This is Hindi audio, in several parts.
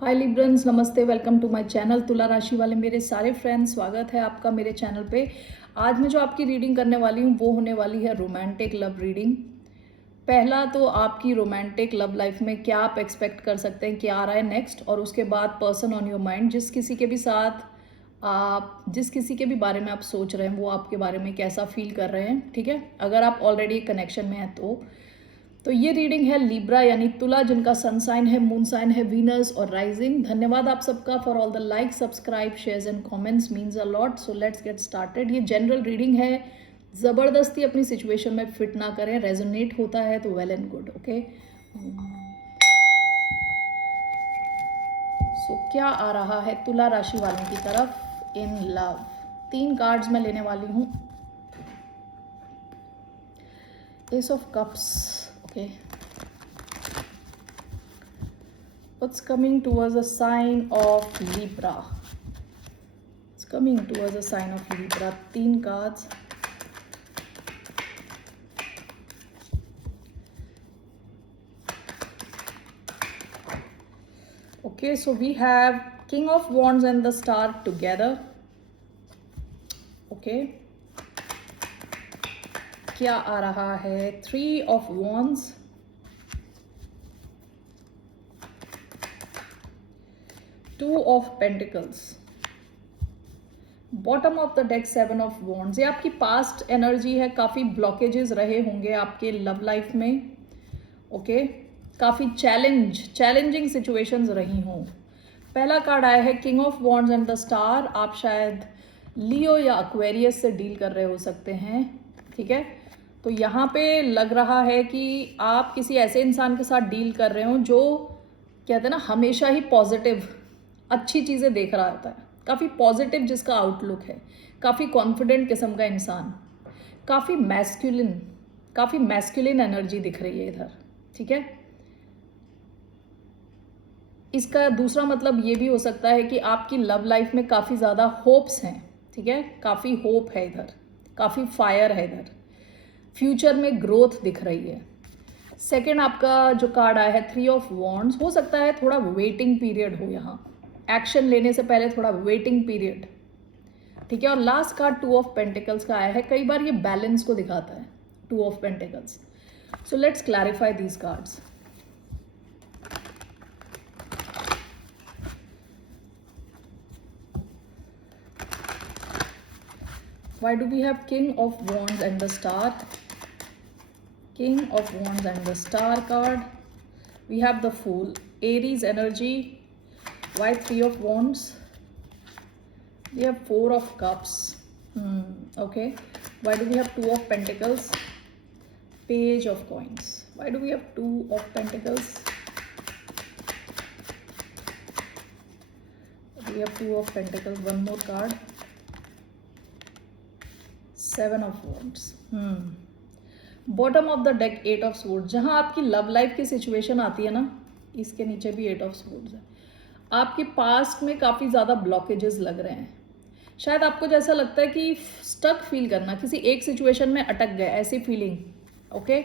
हाय लिब्रंस, नमस्ते, वेलकम टू माय चैनल। तुला राशि वाले मेरे सारे फ्रेंड्स, स्वागत है आपका मेरे चैनल पे। आज मैं जो आपकी रीडिंग करने वाली हूँ वो होने वाली है रोमांटिक लव रीडिंग। पहला तो आपकी रोमांटिक लव लाइफ में क्या आप एक्सपेक्ट कर सकते हैं, क्या आ रहा है नेक्स्ट, और उसके बाद पर्सन ऑन योर माइंड, जिस किसी के भी साथ आप जिस किसी के भी बारे में आप सोच रहे हैं वो आपके बारे में कैसा फील कर रहे हैं। ठीक है, अगर आप ऑलरेडी कनेक्शन में हैं तो ये रीडिंग है लिब्रा यानी तुला, जिनका सन साइन है, मून साइन है वीनस और राइजिंग। धन्यवाद आप सबका for all the like, subscribe, shares and comments, means a lot. So let's get started. ये जनरल रीडिंग है, ज़बरदस्ती अपनी सिचुएशन में फिट ना करें। रेजोनेट होता है तो वेल एंड गुड। ओके, सो क्या आ रहा है तुला राशि वालों की तरफ इन लव। 3 कार्ड्स मैं लेने वाली हूँ। S of cups, okay, what's coming towards a sign of Libra? It's coming towards a sign of Libra. 3 cards. Okay, so we have King of Wands and the Star together. Okay, क्या आ रहा है? 3 of Wands, Two of Pentacles, bottom of the deck 7 of wands. ये आपकी पास्ट एनर्जी है, काफ़ी ब्लॉकेजेस रहे होंगे आपके लव लाइफ में। ओके, काफ़ी चैलेंजिंग सिचुएशंस रही हों। पहला कार्ड आया है king of wands and the star. आप शायद लियो या एक्वेरियस से डील कर रहे हो सकते हैं। ठीक है, तो यहाँ पे लग रहा है कि आप किसी ऐसे इंसान के साथ डील कर रहे हो जो कहते हैं ना हमेशा ही पॉजिटिव अच्छी चीज़ें देख रहा होता है, काफ़ी पॉजिटिव जिसका आउटलुक है, काफ़ी कॉन्फिडेंट किस्म का इंसान, काफ़ी मैस्कुलिन एनर्जी दिख रही है इधर। ठीक है, इसका दूसरा मतलब ये भी हो सकता है कि आपकी लव लाइफ में काफ़ी ज़्यादा होप्स हैं। ठीक है, काफ़ी होप है इधर, काफ़ी फायर है इधर, फ्यूचर में ग्रोथ दिख रही है। सेकेंड आपका जो कार्ड आया है 3 ऑफ वॉन्ड्स, हो सकता है थोड़ा वेटिंग पीरियड हो यहाँ, एक्शन लेने से पहले थोड़ा वेटिंग पीरियड। ठीक है, और लास्ट कार्ड 2 ऑफ पेंटिकल्स का आया है। कई बार ये बैलेंस को दिखाता है, 2 of pentacles. So let's clarify these cards. Why do we have King of Wands and the Star? King of Wands and the Star card. We have the Fool, Aries energy. Why 3 of Wands? We have 4 of Cups. Okay. Why do we have 2 of Pentacles? Page of Coins. Why do we have 2 of Pentacles? We have 2 of Pentacles. One more card. 7 of Wands. Bottom of the deck 8 of swords. जहां आपकी लव लाइफ की सिचुएशन आती है ना, इसके नीचे भी 8 ऑफ स्वॉर्ड्स है। आपके पास्ट में काफ़ी ज़्यादा ब्लॉकेजेस लग रहे हैं। शायद आपको जैसा लगता है कि स्टक फील करना, किसी एक सिचुएशन में अटक गए, ऐसी feeling. Okay,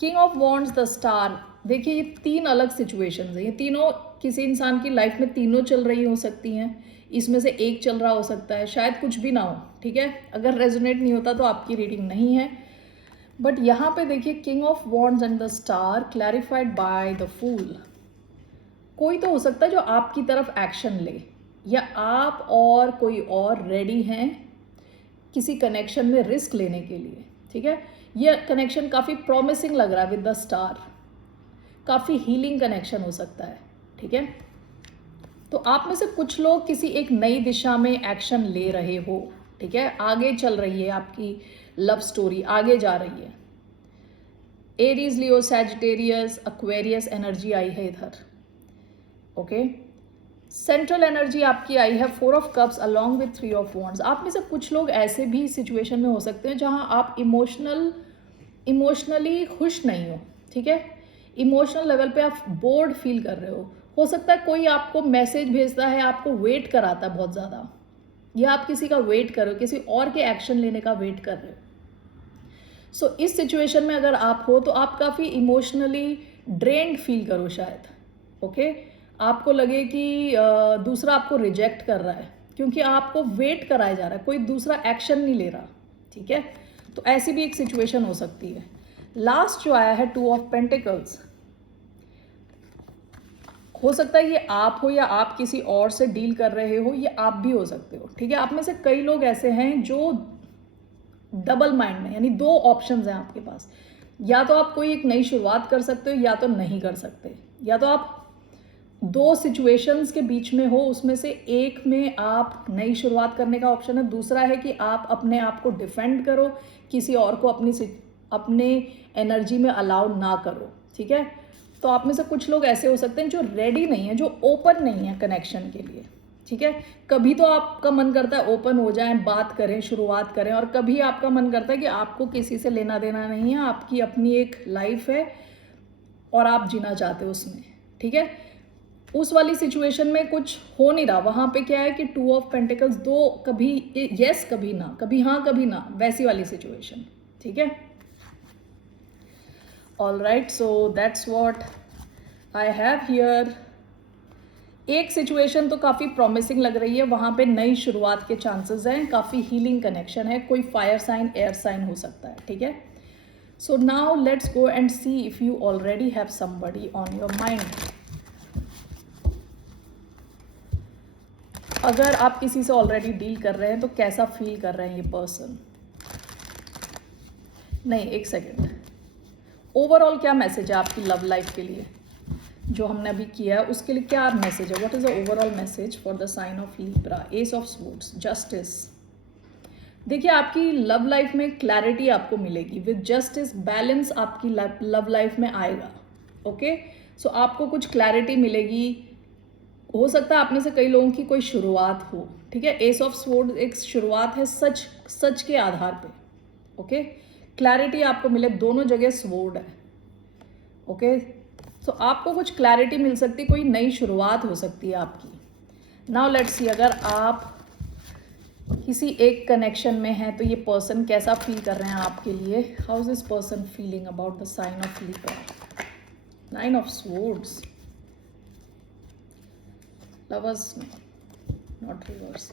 king of wands the star. देखिए, ये 3 अलग सिचुएशंस हैं। ये तीनों किसी इंसान की लाइफ में तीनों चल रही हो सकती हैं। इसमें से एक चल रहा हो सकता है, शायद कुछ भी ना हो। ठीक है, अगर रेजोनेट नहीं होता तो आपकी रीडिंग नहीं है। बट यहाँ पे देखिए, king of wands and the star clarified by the fool. कोई तो हो सकता है जो आपकी तरफ एक्शन ले, या आप और कोई और रेडी हैं किसी कनेक्शन में रिस्क लेने के लिए। ठीक है, ये कनेक्शन काफ़ी प्रॉमिसिंग लग रहा है विद द स्टार, काफ़ी हीलिंग कनेक्शन हो सकता है। ठीक है, तो आप में से कुछ लोग किसी एक नई दिशा में एक्शन ले रहे हो। ठीक है, आगे चल रही है आपकी लव स्टोरी, आगे जा रही है। एरीज, लियो, सैजिटेरियस, एक्वेरियस एनर्जी आई है इधर। ओके, सेंट्रल एनर्जी आपकी आई है 4 of cups along with 3 of wands. आप में से कुछ लोग ऐसे भी सिचुएशन में हो सकते हैं जहां आप इमोशनली खुश नहीं हो। ठीक है, इमोशनल लेवल पे आप बोर्ड फील कर रहे हो सकता है कोई आपको मैसेज भेजता है, आपको वेट कराता है बहुत ज़्यादा, या आप किसी का वेट कर रहे हो, किसी और के एक्शन लेने का वेट कर रहे हो। सो इस सिचुएशन में अगर आप हो तो आप काफ़ी इमोशनली ड्रेन्ड फील करो शायद। ओके, आपको लगे कि दूसरा आपको रिजेक्ट कर रहा है, क्योंकि आपको वेट कराया जा रहा है, कोई दूसरा एक्शन नहीं ले रहा, ठीक है। तो ऐसी भी एक सिचुएशन हो सकती है। लास्ट जो आया है 2 ऑफ पेंटिकल्स, हो सकता है ये आप हो या आप किसी और से डील कर रहे हो, ये आप भी हो सकते हो, ठीक है। आप में से कई लोग ऐसे हैं जो डबल माइंड में, यानी दो ऑप्शंस हैं आपके पास, या तो आप कोई एक नई शुरुआत कर सकते हो या तो नहीं कर सकते, या तो आप दो सिचुएशंस के बीच में हो, उसमें से एक में आप नई शुरुआत करने का ऑप्शन है, दूसरा है कि आप अपने आप को डिफेंड करो, किसी और को अपने एनर्जी में अलाउ ना करो, ठीक है। तो आप में से कुछ लोग ऐसे हो सकते हैं जो रेडी नहीं है, जो ओपन नहीं है कनेक्शन के लिए, ठीक है। कभी तो आपका मन करता है ओपन हो जाएं, बात करें, शुरुआत करें, और कभी आपका मन करता है कि आपको किसी से लेना देना नहीं है, आपकी अपनी एक लाइफ है और आप जीना चाहते हो उसमें, ठीक है। उस वाली सिचुएशन में कुछ हो नहीं रहा, वहां पे क्या है कि 2 ऑफ पेंटिकल्स, दो, कभी यस कभी ना, कभी हाँ कभी ना, वैसी वाली सिचुएशन, ठीक है। All right, so that's what I have here. एक सिचुएशन तो काफ़ी प्रॉमिसिंग लग रही है, वहाँ पे नई शुरुआत के चांसेस हैं, काफ़ी हीलिंग कनेक्शन है, कोई फायर साइन, एयर साइन हो सकता है, ठीक है। So now let's go and see if you already have somebody on your mind. अगर आप किसी से ऑलरेडी डील कर रहे हैं तो कैसा फील कर रहे हैं ये पर्सन? नहीं, एक सेकेंड, ओवरऑल क्या मैसेज है आपकी लव लाइफ के लिए? जो हमने अभी किया है उसके लिए क्या मैसेज है? What is the overall message for the sign of Libra? Ace of swords, justice. देखिए, आपकी लव लाइफ में क्लैरिटी आपको मिलेगी विद जस्टिस, बैलेंस आपकी लव लाइफ में आएगा, ओके। सो आपको कुछ क्लैरिटी मिलेगी। हो सकता है आप में से कई लोगों की कोई शुरुआत हो, ठीक है। एस ऑफ स्वॉर्ड एक शुरुआत है, सच के आधार पे, ओके। क्लैरिटी आपको मिले, दोनों जगह स्वॉर्ड है, ओके। तो आपको कुछ क्लैरिटी मिल सकती है, कोई नई शुरुआत हो सकती है आपकी। नाउ लेट्स सी, अगर आप किसी एक कनेक्शन में हैं तो ये पर्सन कैसा फील कर रहे हैं आपके लिए? How is this person feeling about the sign of Libra? 9 of swords, lovers, not reverse,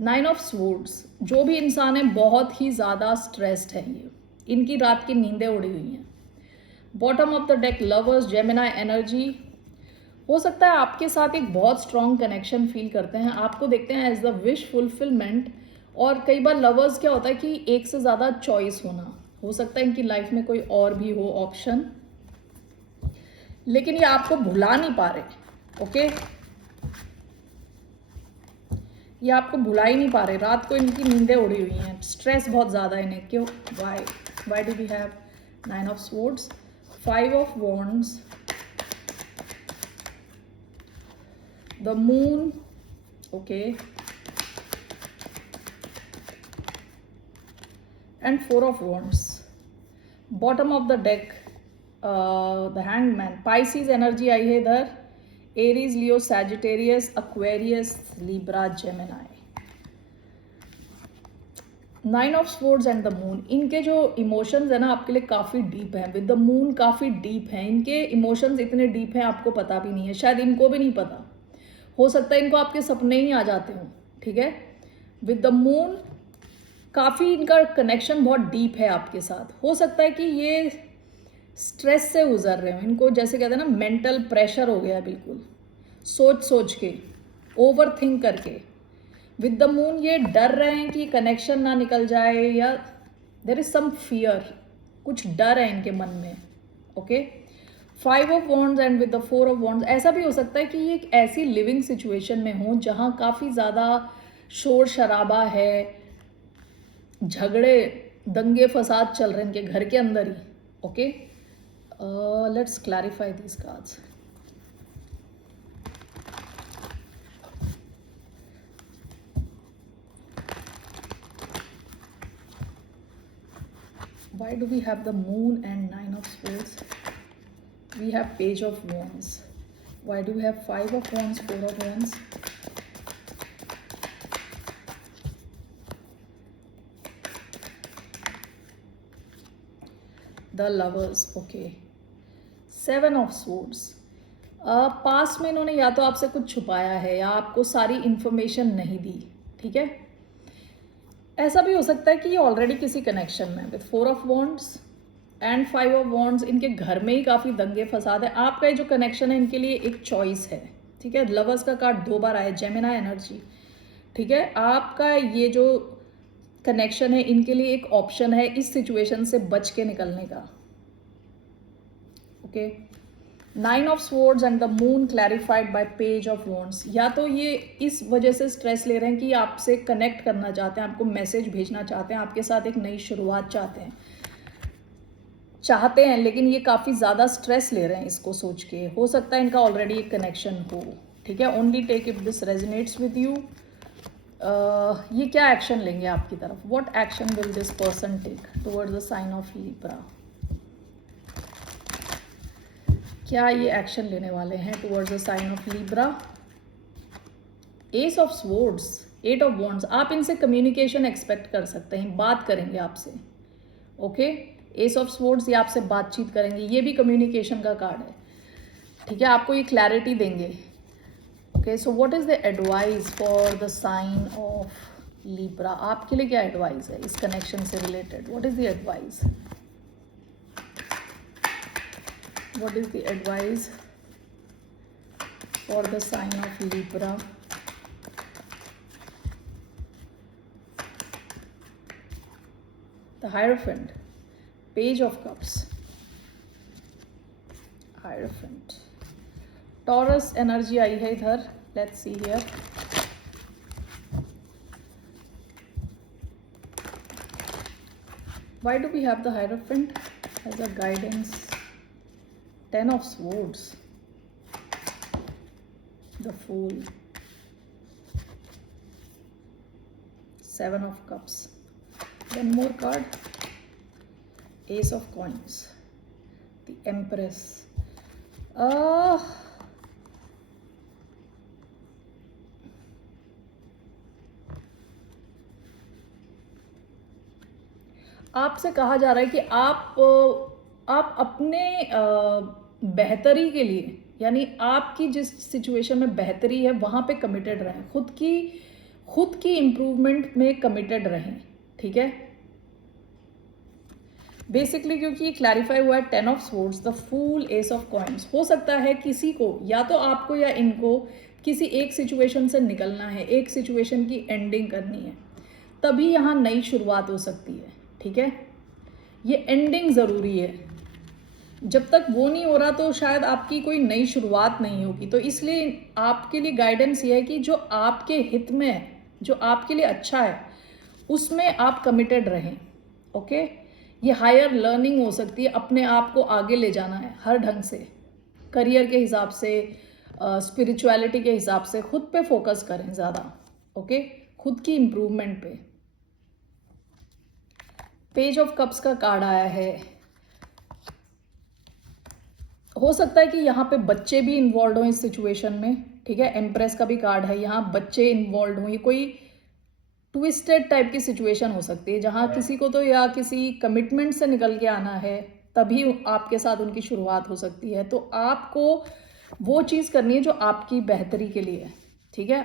9 of swords. जो भी इंसान है बहुत ही ज़्यादा स्ट्रेस्ड है, ये इनकी रात की नींदें उड़ी हुई हैं। Bottom of the deck, lovers, Gemini energy. हो सकता है आपके साथ एक बहुत स्ट्रॉन्ग कनेक्शन फील करते हैं, आपको देखते हैं एज द विश फुलफिलमेंट। और कई बार लवर्स क्या होता है कि एक से ज़्यादा चॉइस होना, हो सकता है इनकी लाइफ में कोई और भी हो ऑप्शन, लेकिन ये आपको भुला नहीं पा रहे, ओके। ये आपको भुला ही नहीं पा रहे, रात को इनकी नींदें उड़ी हुई हैं, स्ट्रेस बहुत ज़्यादा है इन्हें। क्यों? Why do we have 9 of swords, 5 of wands, the moon, okay, and 4 of wands. Bottom of the deck, the hangman, Pisces energy आई है इधर, Aries, Leo, Sagittarius, Aquarius, Libra, Gemini। 9 of swords and the moon, इनके जो इमोशंस है ना आपके लिए काफ़ी डीप हैं, विद द मून काफ़ी डीप हैं, इनके इमोशंस इतने डीप हैं आपको पता भी नहीं है, शायद इनको भी नहीं पता। हो सकता है इनको आपके सपने ही आ जाते हो, ठीक है। विद द मून काफ़ी इनका कनेक्शन बहुत डीप है आपके साथ। हो सकता है कि ये स्ट्रेस से गुजर रहे हो, इनको जैसे कहते हैं ना मेंटल प्रेशर हो गया है, बिल्कुल सोच सोच के, ओवर थिंक करके। विद द मून ये डर रहे हैं कि कनेक्शन ना निकल जाए, या देयर इज सम फियर, कुछ डर है इनके मन में, okay. 5 of wands and with the 4 of wands, ऐसा भी हो सकता है कि ये एक ऐसी लिविंग सिचुएशन में हो जहाँ काफ़ी ज़्यादा शोर शराबा है, झगड़े, दंगे फसाद चल रहे हैं इनके घर के अंदर ही, okay. Let's clarify this cards. Why do we have the moon and 9 of swords? We have page of wands. Why do we have 5 of wands, 4 of wands? The lovers, okay. 7 of swords. Past में इन्होंने या तो आपसे कुछ छुपाया है या आपको सारी इन्फॉर्मेशन नहीं दी, ठीक है। ऐसा भी हो सकता है कि ये ऑलरेडी किसी कनेक्शन में with 4 of wands and 5 of wands, इनके घर में ही काफ़ी दंगे फसाद है। आपका ये जो कनेक्शन है इनके लिए एक चॉइस है, ठीक है। लवर्स का कार्ड 2 बार आया, जेमिनी एनर्जी, ठीक है। आपका ये जो कनेक्शन है इनके लिए एक ऑप्शन है इस सिचुएशन से बच के निकलने का, okay. 9 of swords and the moon clarified bye page of wands. या तो ये इस वजह से स्ट्रेस ले रहे हैं कि आपसे कनेक्ट करना चाहते हैं, आपको मैसेज भेजना चाहते हैं, आपके साथ एक नई शुरुआत चाहते हैं, लेकिन ये काफ़ी ज़्यादा स्ट्रेस ले रहे हैं इसको सोच के। हो सकता है इनका ऑलरेडी एक कनेक्शन हो, ठीक है। Only take if this resonates with you. ये क्या एक्शन लेंगे आपकी तरफ? What action will this person take towards the sign of Libra? क्या ये एक्शन लेने वाले हैं towards the sign of Libra? Ace of swords, 8 of wands. आप इनसे कम्युनिकेशन एक्सपेक्ट कर सकते हैं, बात करेंगे आपसे, ओके। एस ऑफ स्वॉर्ड्स, ये आपसे बातचीत करेंगे, ये भी कम्युनिकेशन का कार्ड है, ठीक है। आपको ये क्लैरिटी देंगे, okay. So what is the advice for the sign of Libra? आपके लिए क्या एडवाइस है इस कनेक्शन से related? What is the advice? What is the advice for the sign of Libra? The hierophant, page of cups, hierophant, Taurus energy आई है इधर। Let's see here. Why do we have the Hierophant as a guidance? 10 of Swords, the Fool, 7 of Cups. One more card, Ace of Coins, the Empress. आपसे कहा जा रहा है कि आप अपने बेहतरी के लिए, यानी आपकी जिस सिचुएशन में बेहतरी है वहाँ पे कमिटेड रहें, खुद की इम्प्रूवमेंट में कमिटेड रहें, ठीक है। बेसिकली क्योंकि ये क्लैरिफाई हुआ है 10 of swords, the fool, ace of coins. हो सकता है किसी को, या तो आपको या इनको, किसी एक सिचुएशन से निकलना है, एक सिचुएशन की एंडिंग करनी है, तभी यहाँ नई शुरुआत हो सकती है, ठीक है। ये एंडिंग ज़रूरी है, जब तक वो नहीं हो रहा तो शायद आपकी कोई नई शुरुआत नहीं होगी। तो इसलिए आपके लिए गाइडेंस ये है कि जो आपके हित में है, जो आपके लिए अच्छा है, उसमें आप कमिटेड रहें, ओके। ये हायर लर्निंग हो सकती है, अपने आप को आगे ले जाना है हर ढंग से, करियर के हिसाब से, स्पिरिचुअलिटी के हिसाब से, खुद पे फोकस करें ज़्यादा, ओके, खुद की इम्प्रूवमेंट पे। पेज ऑफ कप्स का कार्ड आया है। हो सकता है कि यहाँ पे बच्चे भी इन्वॉल्व हो इस सिचुएशन में, ठीक है। एम्प्रेस का भी कार्ड है, यहाँ बच्चे इन्वॉल्व हो। ये कोई ट्विस्टेड टाइप की सिचुएशन हो सकती है जहाँ किसी को तो या किसी कमिटमेंट से निकल के आना है, तभी आपके साथ उनकी शुरुआत हो सकती है। तो आपको वो चीज़ करनी है जो आपकी बेहतरी के लिए है, ठीक है।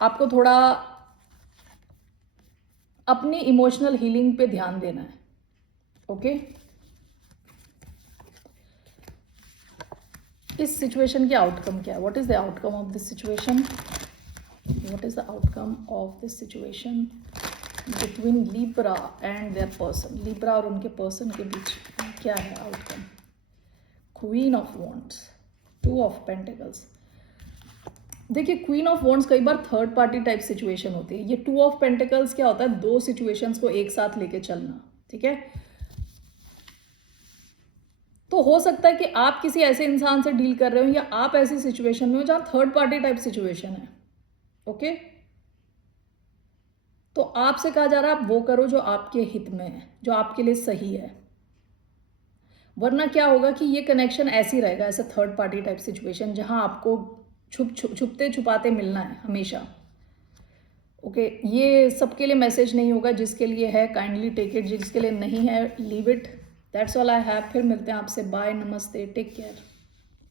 आपको थोड़ा अपनी इमोशनल हीलिंग पे ध्यान देना है, ओके। इस सिचुएशन की आउटकम क्या है? What is the outcome of this situation? What is the outcome of this situation between Libra and there person? Libra और उनके पर्सन के बीच क्या है outcome? Queen of wands, 2 of pentacles. देखिए, क्वीन ऑफ वॉन्ड्स कई बार थर्ड पार्टी टाइप सिचुएशन होती है। ये 2 ऑफ पेंटिकल्स क्या होता है? 2 सिचुएशंस को एक साथ लेके चलना, ठीक है। तो हो सकता है कि आप किसी ऐसे इंसान से डील कर रहे हो या आप ऐसी सिचुएशन में हो जहां थर्ड पार्टी टाइप सिचुएशन है, ओके। तो आपसे कहा जा रहा है आप वो करो जो आपके हित में है, जो आपके लिए सही है। वरना क्या होगा कि ये कनेक्शन ऐसी रहेगा, ऐसा थर्ड पार्टी टाइप सिचुएशन जहां आपको छुपते छुपाते मिलना है हमेशा, ओके। ये सबके लिए मैसेज नहीं होगा, जिसके लिए है काइंडली टेक इट, जिसके लिए नहीं है leave it. That's all I have. फिर मिलते हैं आपसे, बाय, नमस्ते, टेक केयर।